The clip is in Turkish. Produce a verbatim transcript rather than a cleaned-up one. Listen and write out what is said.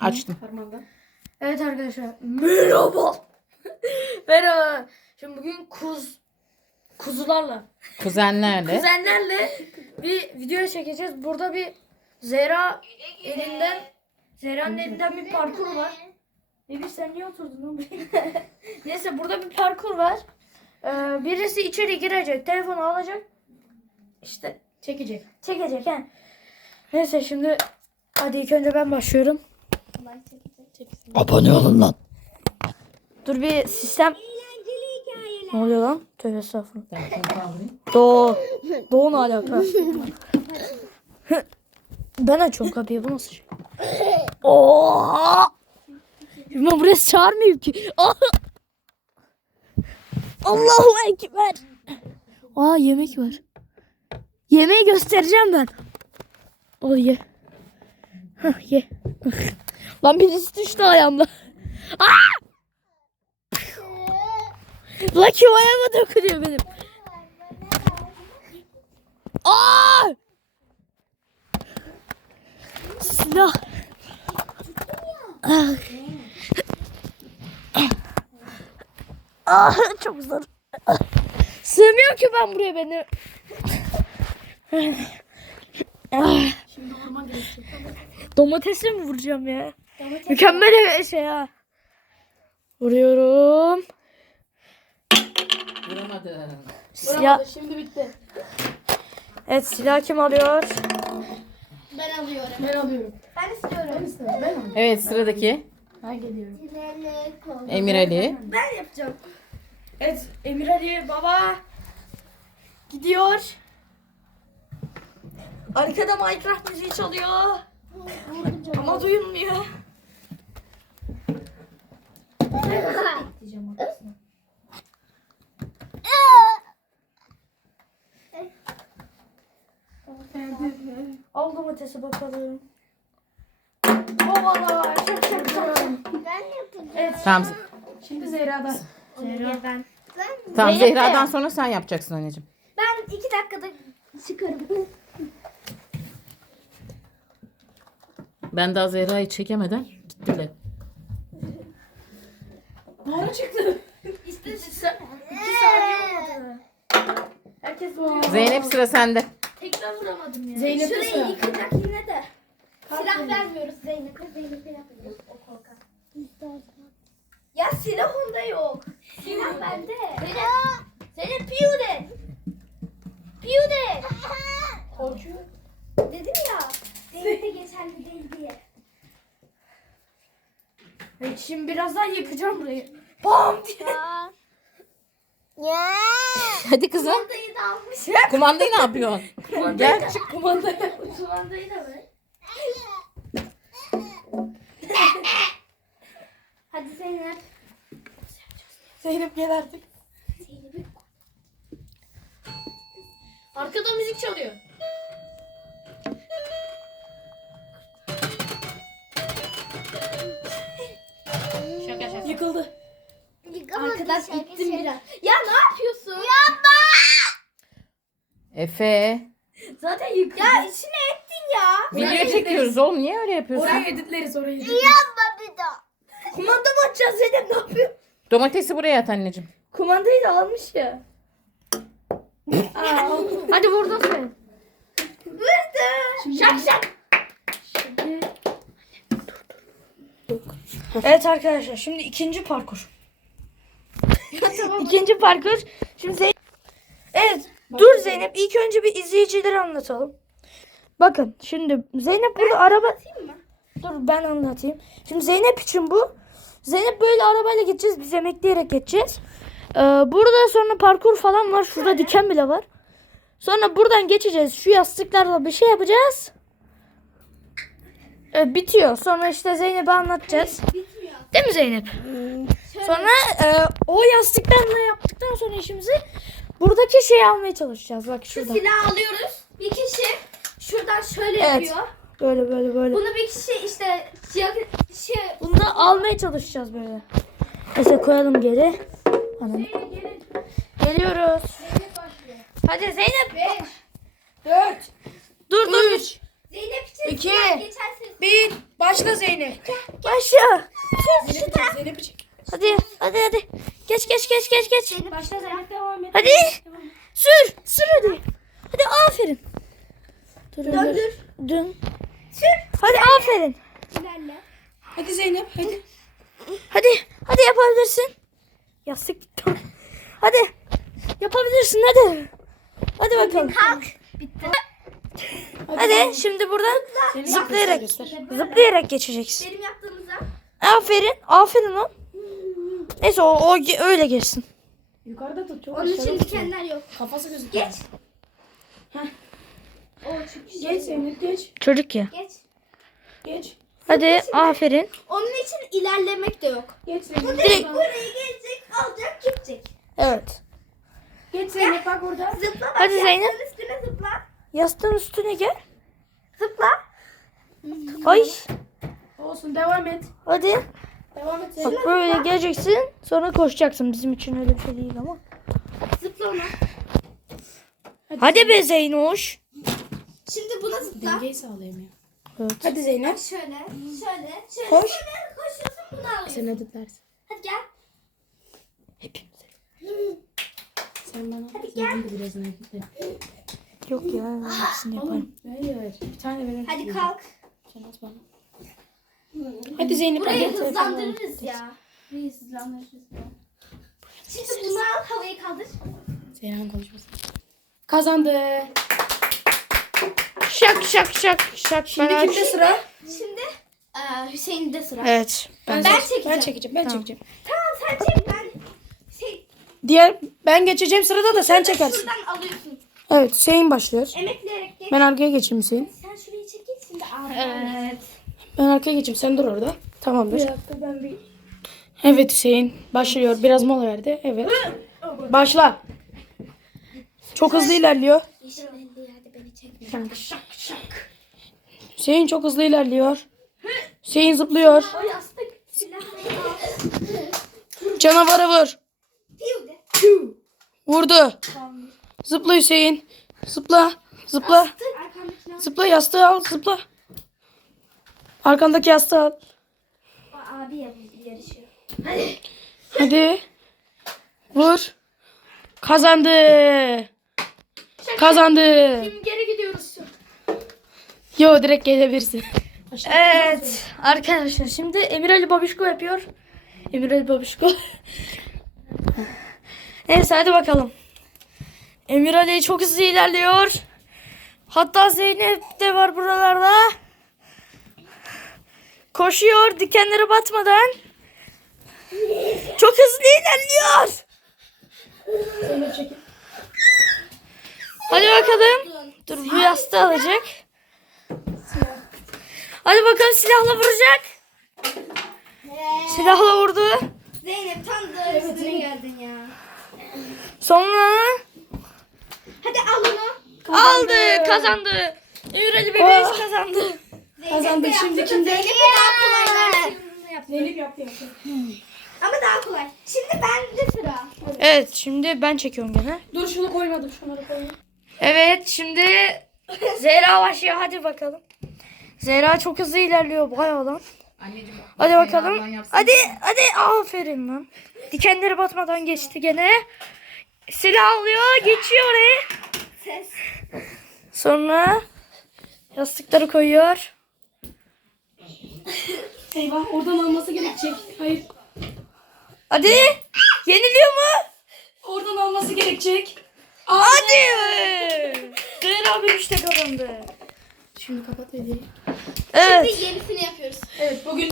Açtım. Parmağımda. Evet arkadaşlar. Merhaba. Merhaba. Şimdi bugün kuz kuzularla, Kuzenlerle. kuzenlerle bir video çekeceğiz. Burada bir Zehra elinden Zehra'nın elinden bir parkur var. Ebi sen niye oturdun oğlum? Neyse burada bir parkur var. Ee, birisi içeri girecek, telefonu alacak. İşte Çekecek. çekecek he. Neyse şimdi hadi ilk önce ben başlıyorum. Abone olun lan. Dur bir sistem. Ne oluyor lan? Tövbe estağfurullah. Doğu. Doğu ne alaka? Ben açıyorum kapıyı. Bu nasıl şey? Oha! Ben buraya çağırmayayım ki. Allahu Ekber. Aa yemek var. Yemeği göstereceğim ben. O ye. Hah ye. Lan birisi düştü ayağımda. Aa! Lan kim ayağıma dokunuyor benim. Aa! Silah. Ah. Ah, çok zor. Sığmıyorum ki ben buraya beni. Şimdi vurman gerekecek. Domatesle mi vuracağım ya? Domates. Mükemmel bir şey ha. Vuruyorum. Vuramadım. Silah. Vuramadı, şimdi bitti. Evet silah kim alıyor? Ben alıyorum. Ben alıyorum. Ben Ben istiyorum. istedim. Ben alıyorum. Evet sıradaki Ben geliyorum. Emir Ali. Ben yapacağım. Evet Emir Ali baba gidiyor. Arkada Minecraft müziği çalıyor. Ama duyulmuyor. Diyeceğim arkasına. Al domatesi bakalım. Babalar çok çok çok. Ben yapacağım. Evet. Tamam. Şimdi Zehra'da. Zehra. Ben. Tamam Zeynep de. Zehra'dan sonra sen yapacaksın anneciğim. Ben iki dakikada çıkarım. Ben daha Zehra'yı çekemeden gittiler. Doğru çıktı. İşte sen. İki saniye olmadı. Herkes vuruyor. Zeynep sıra sende. Tekrar vuramadım ya. Zeynep de Şurayı sıra. yıkacak yine de. Silah vermiyoruz Zeynep'e. Zeynep'e yapıyoruz. O korkak. Ya silah onda yok. Silah bende. Zeynep. Zeynep piyude. Piyude. Korkuyor. Dedim ya. Zeynep'e geçerli değil diye. Evet, şimdi birazdan yıkacağım burayı. Bam diye. Ya. Hadi kızım. Kumandayı da almış. Kumandayı ne yapıyorsun? Gel çık. Kumandayı. Kumandayı da ver. Hadi Zeynep. Zeynep gel artık. Zeynep'i Arkada müzik çalıyor. Şaka şaka. Yıkıldı. Arkadaş gittim biraz. Ya ne yapıyorsun? Yapma. Efe. Zaten yıkıyor. Ya içine ettin ya. Video çekiyoruz oğlum. Niye öyle yapıyorsun? Orayı editleriz orayı. editleriz. Yapma bir daha. Kumanda mı açacağız Zeynep ne yapıyor? Domatesi buraya at anneciğim. Kumandayı da almış ya. Aa, hadi vurdun sen. Vurdu. Şak şak. Evet arkadaşlar şimdi ikinci parkur. İkinci parkur. Şimdi Zeynep. Evet dur Zeynep ilk önce bir izleyicilere anlatalım. Bakın şimdi Zeynep burada araba... mı? Dur ben anlatayım. Şimdi Zeynep için bu. Zeynep böyle arabayla gideceğiz. Biz emekleyerek geçeceğiz. Ee, burada sonra parkur falan var. Şurada diken bile var. Sonra buradan geçeceğiz. Şu yastıklarla bir şey yapacağız. Ee, bitiyor. Sonra işte Zeynep'e anlatacağız. Bitmiyor. Değil mi Zeynep? Sonra e, o yastıklarla yaptıktan sonra işimizi buradaki şeyi almaya çalışacağız. Bak Şu şurada. silahı alıyoruz. Bir kişi şuradan şöyle Evet. yapıyor. Böyle böyle böyle. Bunu bir kişi işte siyah şey. Bunu da almaya çalışacağız böyle. Neyse koyalım geri. Anam. Gelin. Geliyoruz. Zeynep başlıyor. Hadi Zeynep. Beş. Dört. Dur dur. Üç. Zeynep için İki. siyah geçersin. Bir. Başla Zeynep. Başla. Zeynep çek. Zeynep çek. Hadi hadi hadi. Geç geç geç geç geç. Başla Zeynep devam et. Hadi. Sür. Sür hadi. Hadi aferin. Dur dur. Döndür. Dön. Sür. Hadi aferin. İlerle. Hadi Zeynep hadi. Hadi. Hadi yapabilirsin. Yastık gitti. Hadi. Yapabilirsin hadi. Hadi bakalım. Kalk. Bitti. Hadi şimdi buradan Seni zıplayarak göster, göster. zıplayarak geçeceksin. Benim yaptığımıza. Aferin. Aferin lan. Neyse o, o ge- öyle geçsin. Yukarıda tut. Çok Onun aşağıda için tut. dikenler yok. Kafası gözüküyor. Geç. O çünkü Geç Zeynep geç. Çocuk ya. Geç. Geç. Hadi aferin. Onun için ilerlemek de yok. Geç Zeynep. Bu direkt buraya gelecek, alacak, gidecek. Evet. Geç Zeynep bak orada. Zıpla bak. Hadi Zeynep. yastığın üstüne zıpla. Yastığın üstüne gel. Zıpla. Ay. Olsun devam et. Hadi. Devam et Bak Zeynep. böyle geleceksin. Sonra koşacaksın. Bizim için öyle bir şey değil ama. Zıpla ona. Hadi be Zeynoş. Şimdi buna zıpla. Dengeyi sağlayamıyor. Evet. Hadi Zeynep. Şöyle, şöyle, şöyle. Koş. Şöyle koşuyorsun bunu alıyorsun. Sen editlersin. Hadi gel. Hepimiz. Sen bana. Hadi Sen gel. de biraz editle. Yok ya. Ben hepsini yaparım. Oğlum hayır. Bir tane verelim. Hadi kalk. Sen az bana. Hadi Zeynep. Burayı hadi. hızlandırırız ya. Burayı hızlandırırız ya. Şimdi bunu al, havayı kaldır. Zeynep'in konuşması. Kazandı. Şak şak şak şak. Şimdi Ben kimde sıra? Şimdi eee Hüseyin'de sıra. Evet. Ben, Ben ben çekeceğim. Ben çekeceğim. Ben Tamam. çekeceğim. Tamam sen çek ben. Şey, Diğer ben geçeceğim sırada da sen çekersin. şuradan alıyorsun. Evet Hüseyin başlıyor. Emekleyerek geç. Ben arkaya geçeyim Hüseyin. Sen şurayı çekil şimdi abi. Evet. Ben arkaya geçeyim. Sen dur orada. Tamamdır. dakika ben bir... Evet Hüseyin. Başlıyor. Biraz mola verdi. Evet. Başla. Çok hızlı ilerliyor. Yeşil elli hadi beni çekme. Şak şak. Hüseyin çok hızlı ilerliyor. Hüseyin zıplıyor. O yastık silahını al. Canavarı vur. Piu de. Vurdu. Zıpla Hüseyin. Zıpla. Zıpla. Arkamdakini al. Zıpla yastığı al. Zıpla. Arkandaki yastığı al. O abi yap- yarışıyor. Hadi. Vur. Kazandı. Kazandı. Şimdi geri gidiyoruz. Yo direkt gelebilirsin. Evet arkadaşlar şimdi Emir Ali Babişko yapıyor. Emir Ali Babişko. Neyse hadi bakalım. Emir Ali çok hızlı ilerliyor. Hatta Zeynep de var buralarda. Koşuyor dikenlere batmadan. Çok hızlı ilerliyor. Zeynep çekil. Hadi bakalım. Dur bu yastığı alacak. Hadi bakalım silahla vuracak. Silahla vurdu. Zeynep tam da üstüne geldin ya. Sonra Hadi al onu. aldı, kazandı. Emir Ali bebeğimiz kazandı. Kazandı. Şimdi kimde? Zeynep'e daha kolay versiyonunu yap. Zeynep yaptı yaptı. Ama daha kolay. Şimdi bende sıra. Evet, şimdi ben çekiyorum gene. Dur şunu koymadım. Şunları koymadım. Evet, şimdi Zehra başlıyor. Hadi bakalım. Zehra çok hızlı ilerliyor bayağı lan. Hadi bakalım. Hadi, hadi. Aferin lan. Dikenleri batmadan geçti gene. Silah alıyor, geçiyor oraya. Ses. Sonra yastıkları koyuyor. Eyvah oradan alması gerekecek. Hayır. Hadi. Yeniliyor mu? Oradan alması gerekecek. Hadi. Zehra bir işte kazandı. Şimdi kapat videoyu. Evet. Şimdi yenisini yapıyoruz. Evet bugün